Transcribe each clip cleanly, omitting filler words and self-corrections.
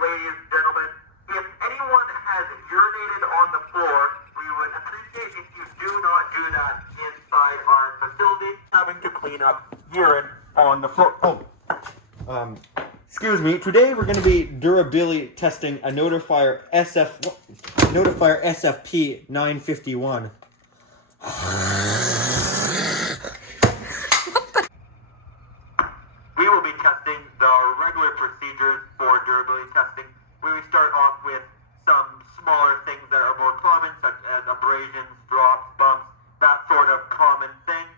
ladies and gentlemen, if anyone has urinated on the floor, we would appreciate if you do not do that inside our facility. Having to clean up urine on the floor. Excuse me. Today we're going to be durability testing a Notifier SFP 951. We will be testing the regular procedures for durability testing, where we start off with some smaller things that are more common, such as abrasions, drops, bumps, that sort of common thing.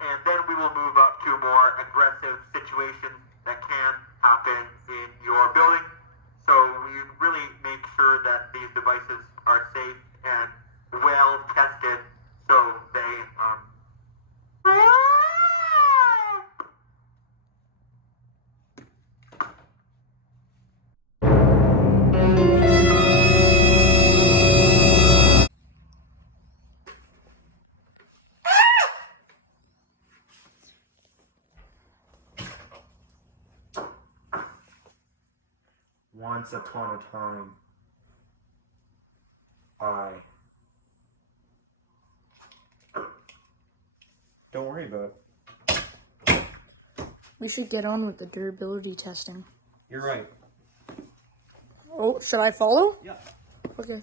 And then we will move up to more aggressive situations that can happen in your building. So we really make sure that these devices are safe and well tested, so they Once upon a time, Don't worry about it. We should get on with the durability testing. You're right. Oh, should I follow? Yeah. Okay.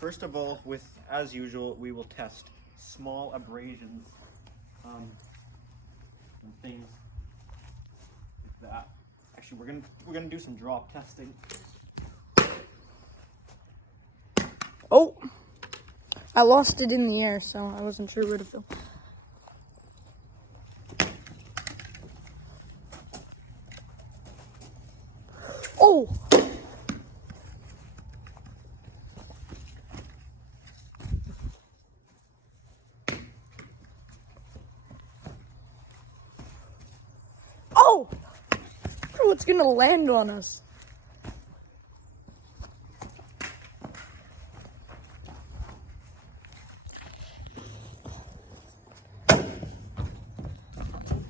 First of all, as usual, we will test small abrasions, and things like that. Actually, we're gonna do some drop testing. Oh, I lost it in the air, so I wasn't sure where to go. Oh! Oh! Bro, it's gonna land on us.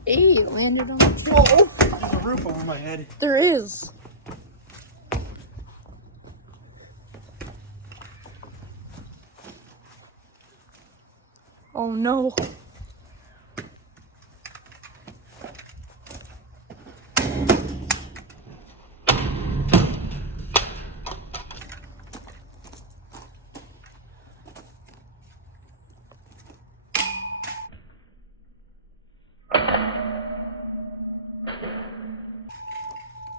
Hey, it landed on the tree. Oh, there's a roof over my head. There is. Oh no.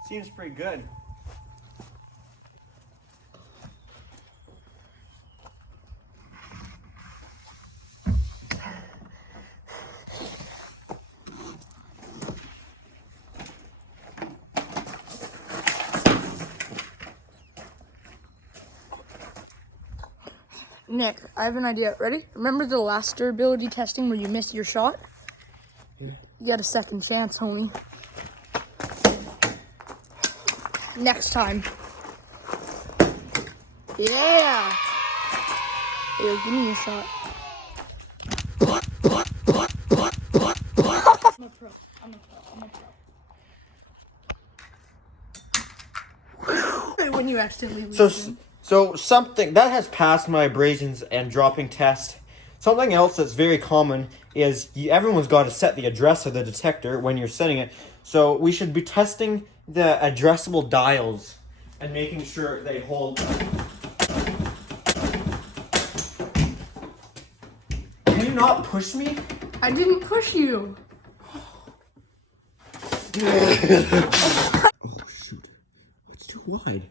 Seems pretty good. Nick, I have an idea. Ready? Remember the last durability testing where you missed your shot? Yeah. You got a second chance, homie. Next time. Yeah! Here, give me a shot. I'm a pro. When you accidentally lose. So something that has passed my abrasions and dropping test. Something else that's very common is everyone's got to set the address of the detector when you're setting it. So we should be testing the addressable dials and making sure they hold. Can you not push me? I didn't push you. Oh shoot, it's too wide.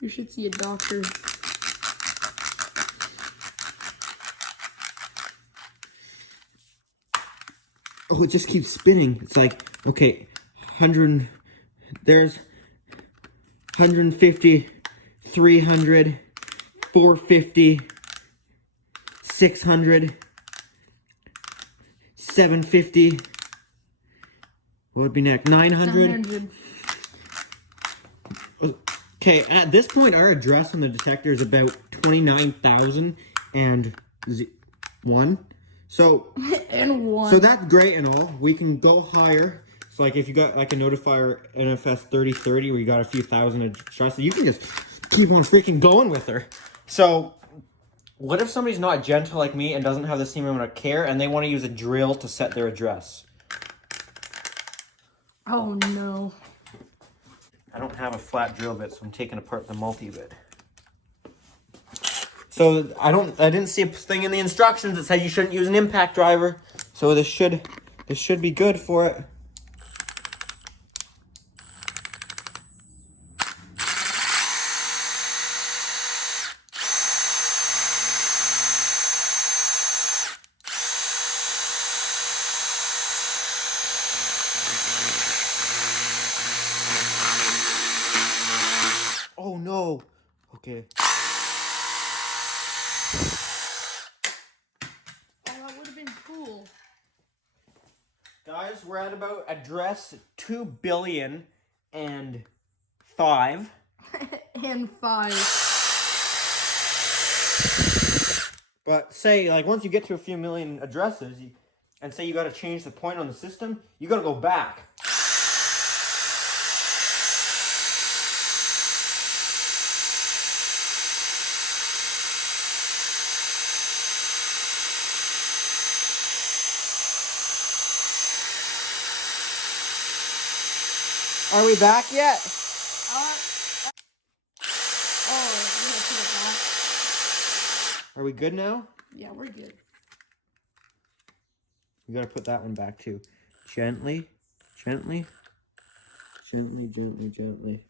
You should see a doctor. Oh, it just keeps spinning. It's like, okay, 100, there's 150, 300, 450, 600, 750. What would be next? 900? 900. Okay, at this point, our address on the detector is about 29,001. So And one. So that's great and all. We can go higher. So like if you got like a Notifier FST 3030 where you got a few thousand addresses, you can just keep on freaking going with her. So what if somebody's not gentle like me and doesn't have the same amount of care and they want to use a drill to set their address? Oh no. I don't have a flat drill bit, so I'm taking apart the multi-bit. So I didn't see a thing in the instructions that said you shouldn't use an impact driver. So this should be good for it. Oh no. Okay. Oh, that would have been cool. Guys, we're at about address 2,000,000,005. And 5. But say, like, once you get to a few million addresses, and say you got to change the point on the system, you got to go back. Are we back yet? Oh, we gotta put it back. Are we good now? Yeah, we're good. We got to put that one back too. Gently, gently, gently, gently, gently.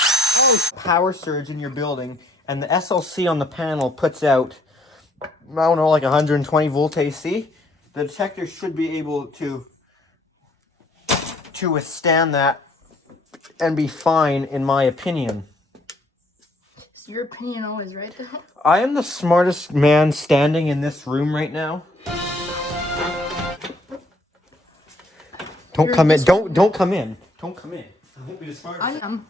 Oh, power surge in your building, and the SLC on the panel puts out, I don't know, like 120 volt AC. The detector should be able to withstand that and be fine, in my opinion. Is your opinion always right? I am the smartest man standing in this room right now. Don't You're come in. this Don't come in. Don't come in. I won't be the smartest. I am.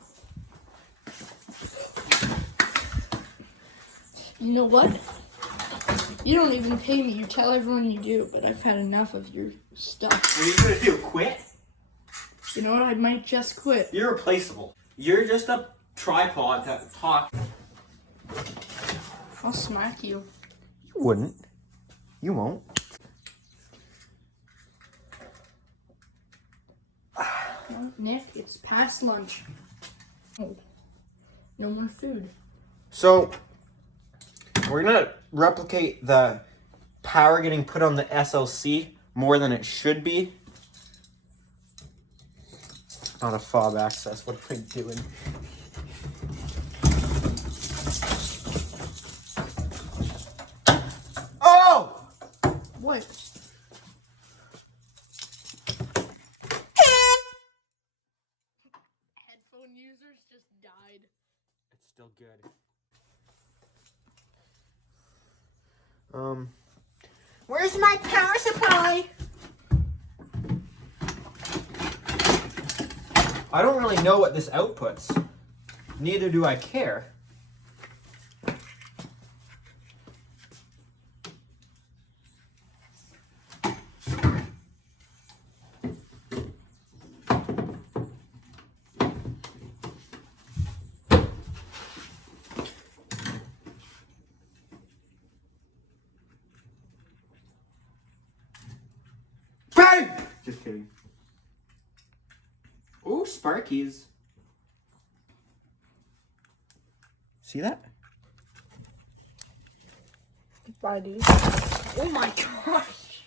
You know what? You don't even pay me. You tell everyone you do, but I've had enough of your stuff. What are you gonna do? Quit? You know what? I might just quit. You're replaceable. You're just a tripod that talks. I'll smack you. You wouldn't. You won't. Well, Nick, it's past lunch. Oh, no more food. So, we're gonna replicate the power getting put on the SLC more than it should be. Not a fob access. What am I doing? Oh! What? Headphone users just died. It's still good. Where's my power supply? I don't really know what this outputs. Neither do I care. Bang! Just kidding. Oh, Sparkies. See that? Bye, dude. Oh my gosh.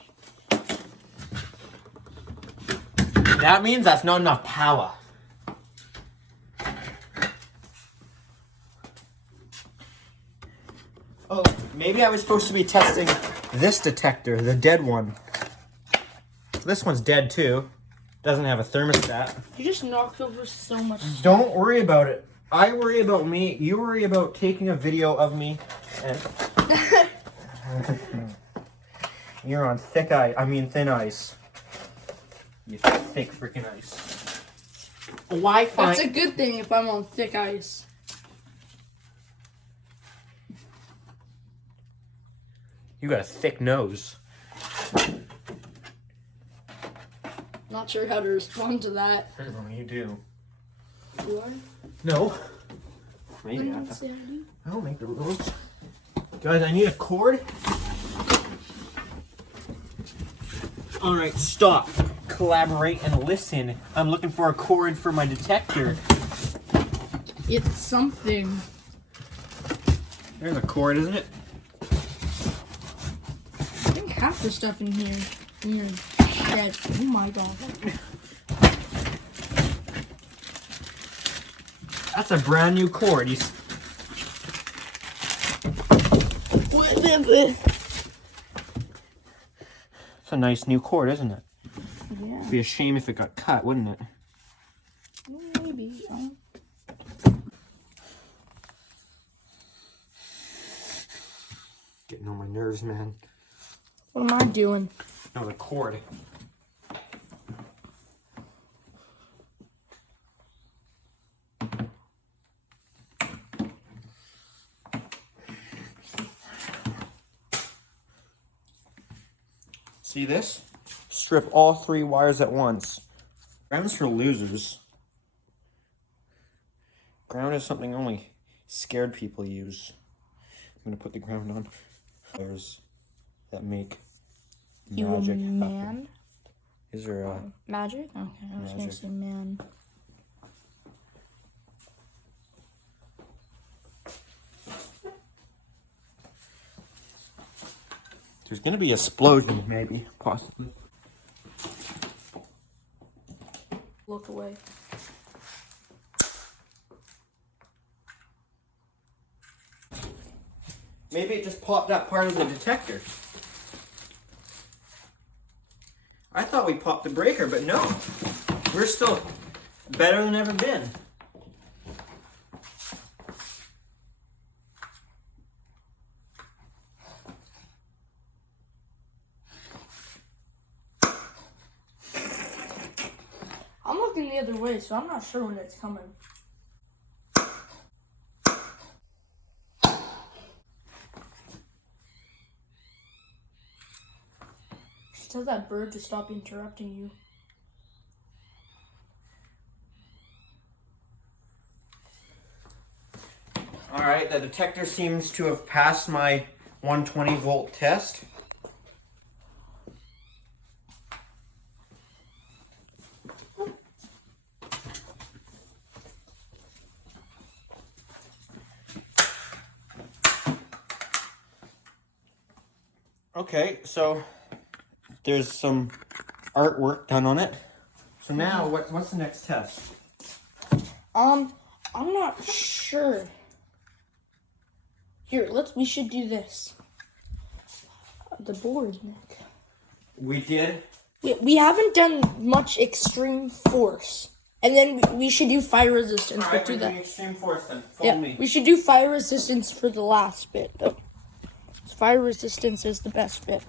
That means that's not enough power. Oh, maybe I was supposed to be testing this detector, the dead one. This one's dead too. Doesn't have a thermostat. You just knocked over so much stuff. Don't worry about it. I worry about me. You worry about taking a video of me. And you're on thin ice. You thick freaking ice. Wi-Fi. That's a good thing if I'm on thick ice. You got a thick nose. Not sure how to respond to that. You do. Do I? No. I Maybe don't say I do. I'll make the rules. Guys, I need a cord. Alright, stop. Collaborate and listen. I'm looking for a cord for my detector. It's something. There's a cord, isn't it? I think half the stuff in here. In your shed. Oh my god. That's a brand new cord. What is it? It's a nice new cord, isn't it? Yeah. It'd be a shame if it got cut, wouldn't it? Maybe. Getting on my nerves, man. What am I doing? No, the cord. See this? Strip all 3 wires at once. Ground's for losers. Ground is something only scared people use. I'm gonna put the ground on. There's that make You magic a happen. man? Is there a Magic? Okay, I was gonna Magic. say man. There's gonna be an explosion, maybe, possibly. Look away. Maybe it just popped that part of the detector. I thought we popped the breaker, but no. We're still better than ever been. I'm looking the other way, so I'm not sure when it's coming. Just tell that bird to stop interrupting you. Alright, the detector seems to have passed my 120 volt test. Okay, so there's some artwork done on it. So now, what's the next test? I'm not sure. Here, we should do this. The board, Nick. We did. We haven't done much extreme force. And then we should do fire resistance. Alright, We'll we're do doing that. extreme force then. Follow me. We should do fire resistance for the last bit, though. Fire resistance is the best bit.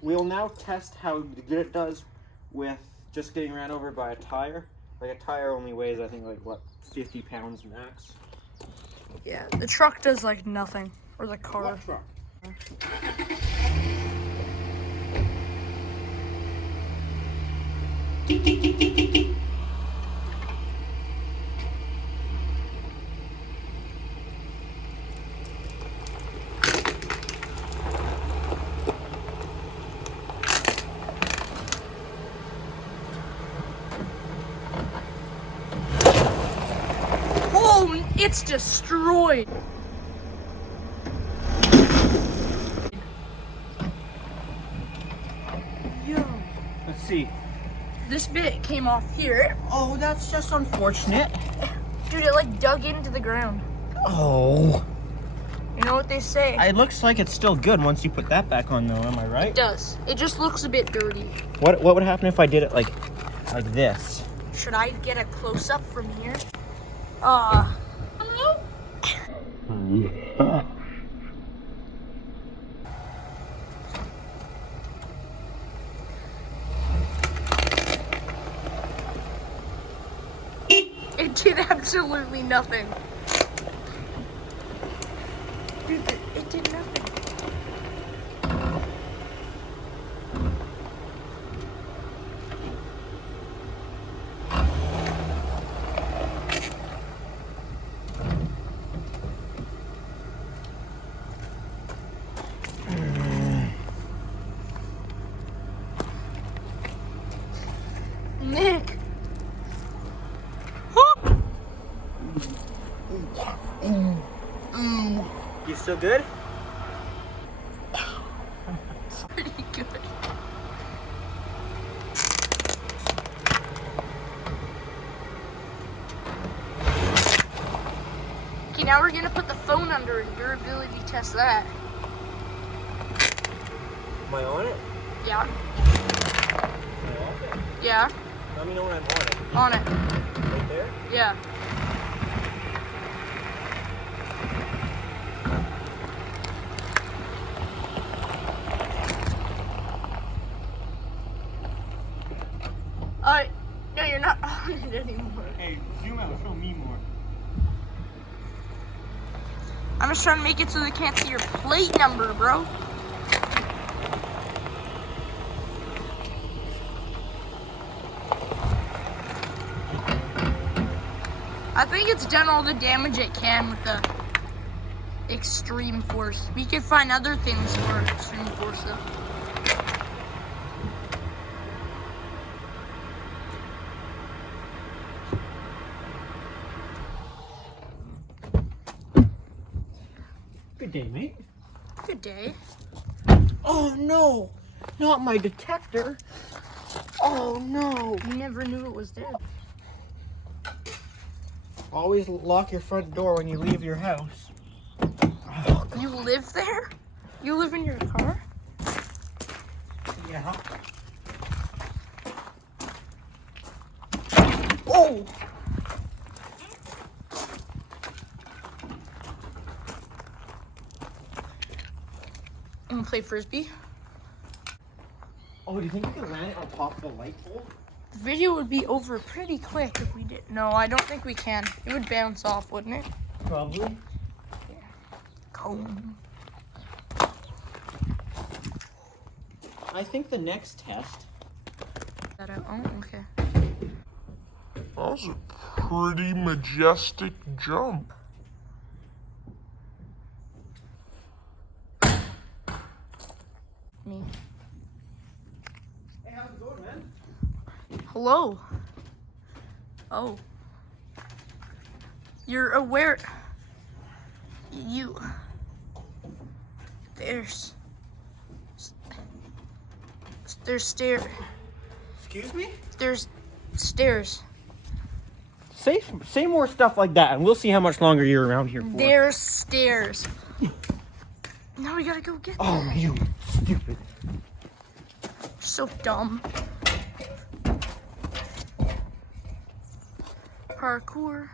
We'll now test how good it does with just getting ran over by a tire. Like a tire only weighs, I think, like what, 50 pounds max. Yeah, the truck does like nothing. Or the car. What truck? Oh, it's destroyed. Yo. Let's see. This bit came off here. Oh, that's just unfortunate. Dude, it like dug into the ground. Oh. You know what they say? It looks like it's still good once you put that back on though, am I right? It does. It just looks a bit dirty. What would happen if I did it like this? Should I get a close-up from here? Hello? It did absolutely nothing. Dude, it did nothing. Nick. You still good? Pretty good. Okay, now we're gonna put the phone under and durability test that. Am I on it? Yeah. Am I off it? Yeah. Let me know when I'm on it. On it. Right there? Yeah. No, you're not on it anymore. Hey, zoom out, show me more. I'm just trying to make it so they can't see your plate number, bro. I think it's done all the damage it can with the extreme force. We could find other things for extreme force though. Good day, mate. Good day. Oh no! Not my detector! Oh no! You never knew it was there. Always lock your front door when you leave your house. You live there? You live in your car? Yeah. Oh! I'm gonna play frisbee. Oh, do you think you can land it on top of a light pole? The video would be over pretty quick if we did. No, I don't think we can. It would bounce off, wouldn't it? Probably. Cone. I think the next test. That out. Oh, okay. That was a pretty majestic jump. Me. Hey, how's it going, man? Hello. Oh. You're aware. There's stairs. Excuse me? There's stairs. Say more stuff like that, and we'll see how much longer you're around here for. There's stairs. Now we gotta go get them. Oh, you stupid. So dumb. Parkour.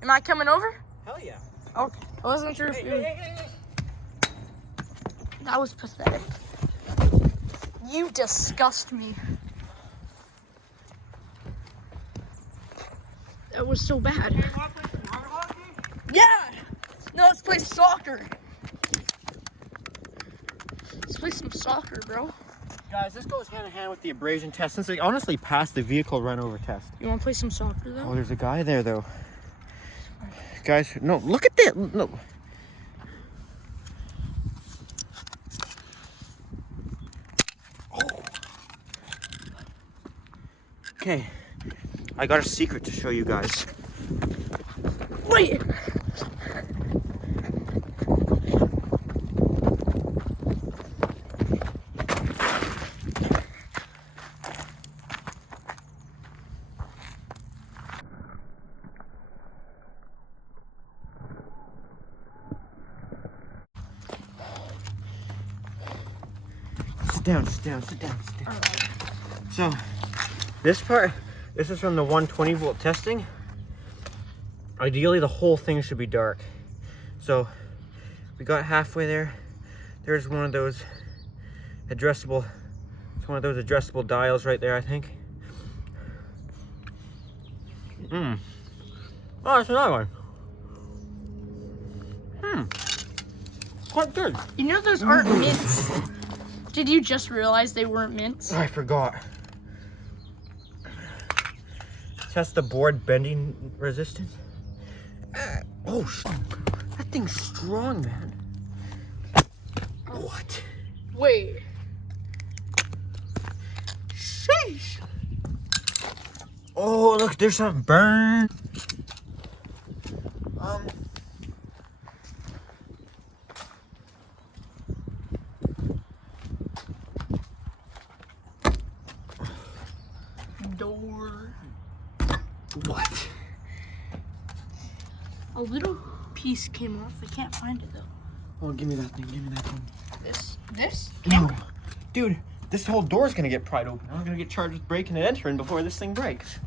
Am I coming over? Hell yeah. Okay. I wasn't sure if you... That was pathetic. You disgust me. That was so bad. Yeah! No, let's play soccer. Let's play some soccer, bro. Guys, this goes hand in hand with the abrasion test, since they honestly passed the vehicle run over test. You want to play some soccer, though? Oh, there's a guy there, though. Guys, no, look at that. No. Oh. Okay, I got a secret to show you guys. Wait! Sit down, sit down, sit down, sit down. So, this part, this is from the 120 volt testing. Ideally, the whole thing should be dark. So, we got halfway there. There's one of those addressable, it's one of those addressable dials right there, I think. Oh, it's another one. Quite good. You know those aren't mints. Did you just realize they weren't mints? I forgot. Test the board bending resistance. Oh, that thing's strong, man. What? Wait. Sheesh. Oh, look, there's some burn. Door. What? A little piece came off. I can't find it though. Oh, give me that thing. Give me that thing. This? No, dude, this whole door's gonna get pried open. I'm gonna get charged with breaking and entering before this thing breaks.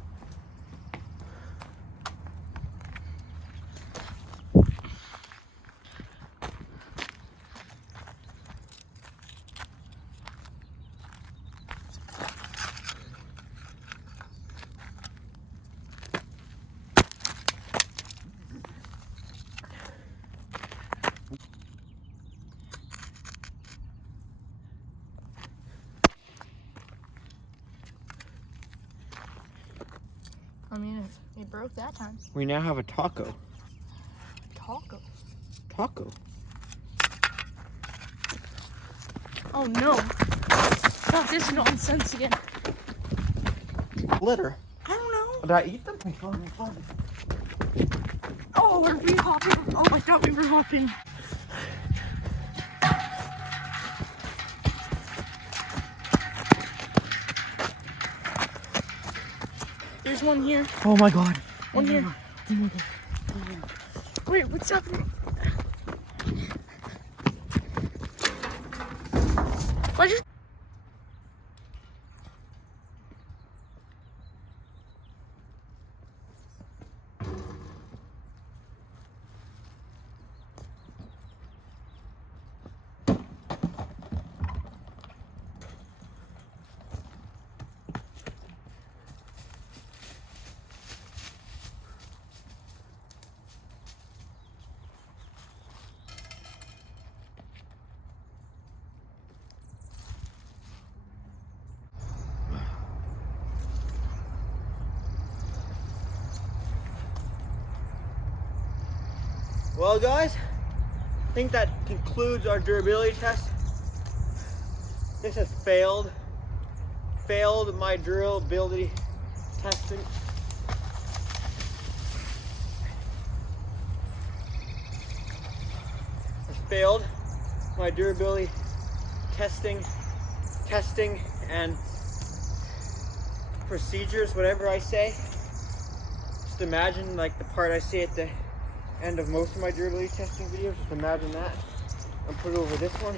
I mean, it broke that time. We now have a taco. Taco. Taco. Oh no. Not this nonsense again. Litter. I don't know. Did I eat them? Oh, are we hopping? Oh, I thought we were hopping. There's one here. Oh my god. One here. Wait, what's happening? Why'd you... Well, guys, I think that concludes our durability test. This has failed my durability testing. It's failed my durability testing and procedures, whatever I say. Just imagine like the part I say at the end of most of my durability testing videos. Just imagine that and put it over this one.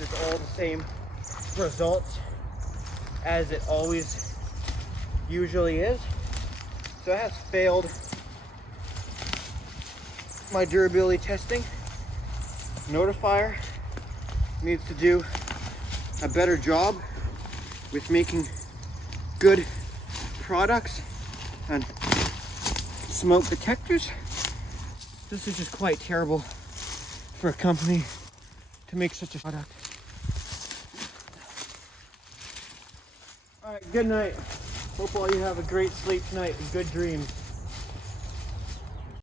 It's all the same results as it always usually is. So it has failed my durability testing. Notifier needs to do a better job with making good products and smoke detectors. This is just quite terrible for a company to make such a product. All right, good night. Hope all you have a great sleep tonight and good dreams.